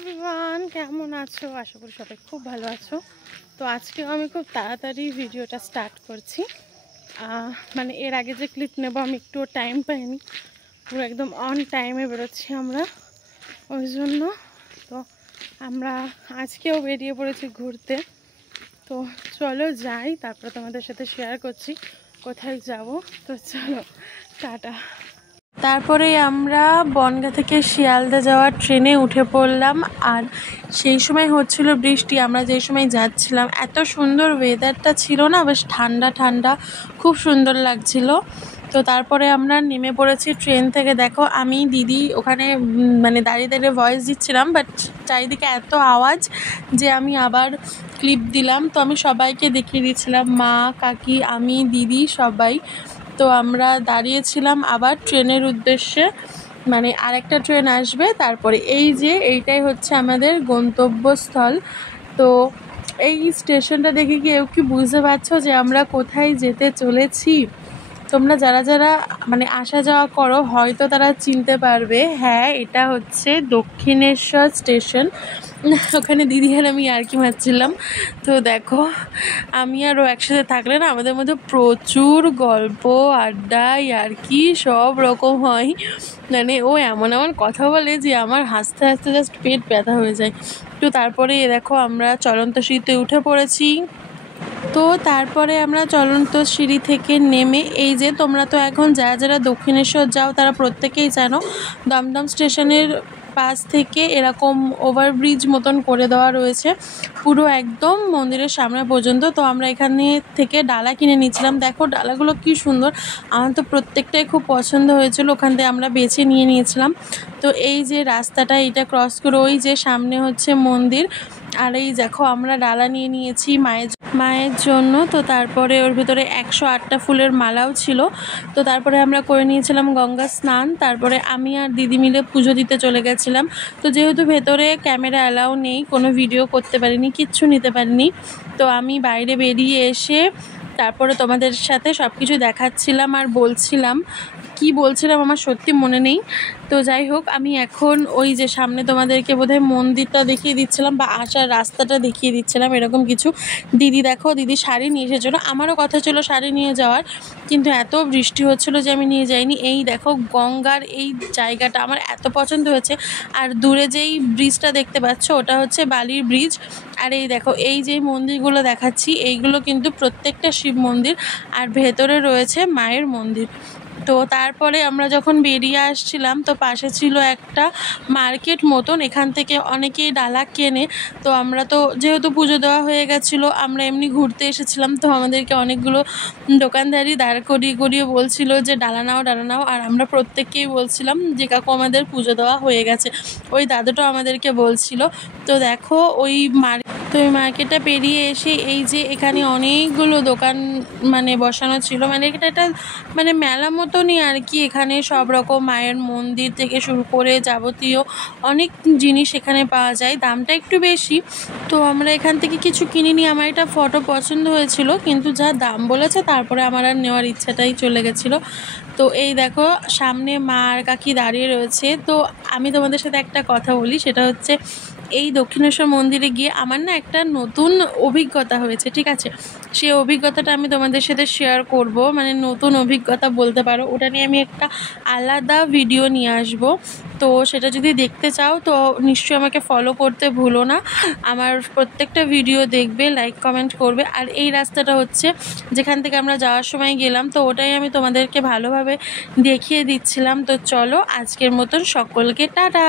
Everyone, কেমন আছো? আশা করি সবাই খুব ভালো আছো। তো আজকে আমি খুব তাড়াতাড়ি ভিডিওটা স্টার্ট করছি। মানে এর আগে যে ক্লিপ নেব আমি একটু টাইম পাইনি, পুরো একদম অন টাইমে বেরোচ্ছি আমরা, ওই জন্য। তো আমরা আজকেও বেরিয়ে পড়েছি ঘুরতে। তো চলো যাই, তারপরে তোমাদের সাথে শেয়ার করছি কোথায় যাব। তো চলো, টাটা। তারপরে আমরা বনগাঁ থেকে শিয়ালদা যাওয়ার ট্রেনে উঠে পড়লাম। আর সেই সময় হচ্ছিল বৃষ্টি। আমরা যেই সময় যাচ্ছিলাম এত সুন্দর ওয়েদারটা ছিল না, বেশ ঠান্ডা ঠান্ডা, খুব সুন্দর লাগছিল। তো তারপরে আমরা নেমে পড়েছি ট্রেন থেকে। দেখো আমি দিদি ওখানে মানে দাঁড়িয়ে দাঁড়িয়ে ভয়েস দিচ্ছিলাম, বাট চারিদিকে এত আওয়াজ যে আমি আবার ক্লিপ দিলাম। তো আমি সবাইকে দেখিয়ে দিচ্ছিলাম, মা, কাকি, আমি, দিদি, সবাই। তো আমরা দাঁড়িয়েছিলাম আবার ট্রেনের উদ্দেশ্যে, মানে আরেকটা ট্রেন আসবে। তারপরে এই যে এইটাই হচ্ছে আমাদের গন্তব্যস্থল। তো এই স্টেশনটা দেখে কেউ কি বুঝতে পারছো যে আমরা কোথায় যেতে চলেছি? তোমরা যারা যারা মানে আসা যাওয়া করো হয়তো তারা চিনতে পারবে। হ্যাঁ, এটা হচ্ছে দক্ষিণেশ্বর স্টেশন। ওখানে দিদি আর আমি ইয়ার্কি মারছিলাম। তো দেখো, আমি আর ও একসাথে থাকলে না আমাদের মধ্যে প্রচুর গল্প, আড্ডা, ইয়ার্কি সব রকম হয়। মানে ও এমন এমন কথা বলে যে আমার হাসতে হাসতে জাস্ট পেট ব্যথা হয়ে যায়। তো তারপরে দেখো আমরা চলন্ত সিঁড়িতে উঠে পড়েছি। তো তারপরে আমরা চলন্ত সিঁড়ি থেকে নেমে, এই যে তোমরা তো এখন যারা যারা দক্ষিণেশ্বর যাও তারা প্রত্যেকেই জানো, দমদম স্টেশনের পাশ থেকে এরকম ওভারব্রিজ মতন করে দেওয়া রয়েছে পুরো একদম মন্দিরের সামনে পর্যন্ত। তো আমরা এখানে থেকে ডালা কিনে নিয়েছিলাম। দেখো ডালাগুলো কি সুন্দর, আমার তো প্রত্যেকটাই খুব পছন্দ হয়েছিল। ওখান থেকে আমরা বেছে নিয়ে নিয়েছিলাম। তো এই যে রাস্তাটা, এটা ক্রস করে ওই যে সামনে হচ্ছে মন্দির। আর এই দেখো আমরা ডালা নিয়ে নিয়েছি মায়ের জন্য। তো তারপরে ওর ভিতরে 108টা ফুলের মালাও ছিল। তো তারপরে আমরা করে নিয়েছিলাম গঙ্গা স্নান। তারপরে আমি আর দিদি মিলে পুজো দিতে চলে গেছিলাম। তো যেহেতু ভেতরে ক্যামেরা অ্যালাউ নেই, কোনো ভিডিও করতে পারিনি, কিচ্ছু নিতে পারিনি। তো আমি বাইরে বেরিয়ে এসে তারপরে তোমাদের সাথে সব কিছু দেখাচ্ছিলাম আর বলছিলাম, কি বলছিলাম আমার সত্যি মনে নেই। তো যাই হোক, আমি এখন ওই যে সামনে তোমাদেরকে বোধহয় মন্দিরটা দেখিয়ে দিচ্ছিলাম বা আসার রাস্তাটা দেখিয়ে দিচ্ছিলাম, এরকম কিছু। দিদি দেখো, দিদি শাড়ি নিয়ে এসেছিলো। আমারও কথা ছিল শাড়ি নিয়ে যাওয়ার, কিন্তু এত বৃষ্টি হচ্ছিলো যে আমি নিয়ে যাইনি। এই দেখো গঙ্গার এই জায়গাটা আমার এত পছন্দ হয়েছে। আর দূরে যেই ব্রিজটা দেখতে পাচ্ছ ওটা হচ্ছে বালির ব্রিজ। আর এই দেখো এই যে মন্দিরগুলো দেখাচ্ছি, এইগুলো কিন্তু প্রত্যেকটা শিব মন্দির, আর ভেতরে রয়েছে মায়ের মন্দির। তো তারপরে আমরা যখন বেরিয়ে আসছিলাম তো পাশে ছিল একটা মার্কেট মতন, এখান থেকে অনেকেই ডালা কেনে। তো আমরা তো যেহেতু পুজো দেওয়া হয়ে গেছিলো, আমরা এমনি ঘুরতে এসেছিলাম, তো আমাদেরকে অনেকগুলো দোকানদারি দাঁড় করিয়ে করিয়ে বলছিল যে ডালা নাও, ডালা নাও। আর আমরা প্রত্যেককেই বলছিলাম যে কাকু আমাদের পুজো দেওয়া হয়ে গেছে। ওই দাদুটাও আমাদেরকে বলছিল। তো দেখো ওই মার্কেটটা পেরিয়ে এসে এই যে এখানে অনেকগুলো দোকান মানে বসানো ছিল, মানে এটা একটা মানে মেলা মতনই আর কি। এখানে সব রকম মায়ের মন্দির থেকে শুরু করে যাবতীয় অনেক জিনিস এখানে পাওয়া যায়, দামটা একটু বেশি। তো আমরা এখান থেকে কিছু কিনিনি, আমার এটা ফটো পছন্দ হয়েছিল, কিন্তু যা দাম বলেছে তারপরে আমার আর নেওয়ার ইচ্ছাটাই চলে গেছিলো। তো এই দেখো সামনে মা আর কাকি দাঁড়িয়ে রয়েছে। তো আমি তোমাদের সাথে একটা কথা বলি, সেটা হচ্ছে এই দক্ষিণেশ্বর মন্দিরে গিয়ে আমার না একটা নতুন অভিজ্ঞতা হয়েছে, ঠিক আছে? সেই অভিজ্ঞতাটা আমি তোমাদের সাথে শেয়ার করব, মানে নতুন অভিজ্ঞতা বলতে পারো। ওটা নিয়ে আমি একটা আলাদা ভিডিও নিয়ে আসব। তো সেটা যদি দেখতে চাও তো নিশ্চয়ই আমাকে ফলো করতে ভুলো না। আমার প্রত্যেকটা ভিডিও দেখবে, লাইক কমেন্ট করবে। আর এই রাস্তাটা হচ্ছে যেখান থেকে আমরা যাওয়ার সময় গেলাম, তো ওটাই আমি তোমাদেরকে ভালোভাবে দেখিয়ে দিচ্ছিলাম। তো চলো, আজকের মতন সকলকে টাটা।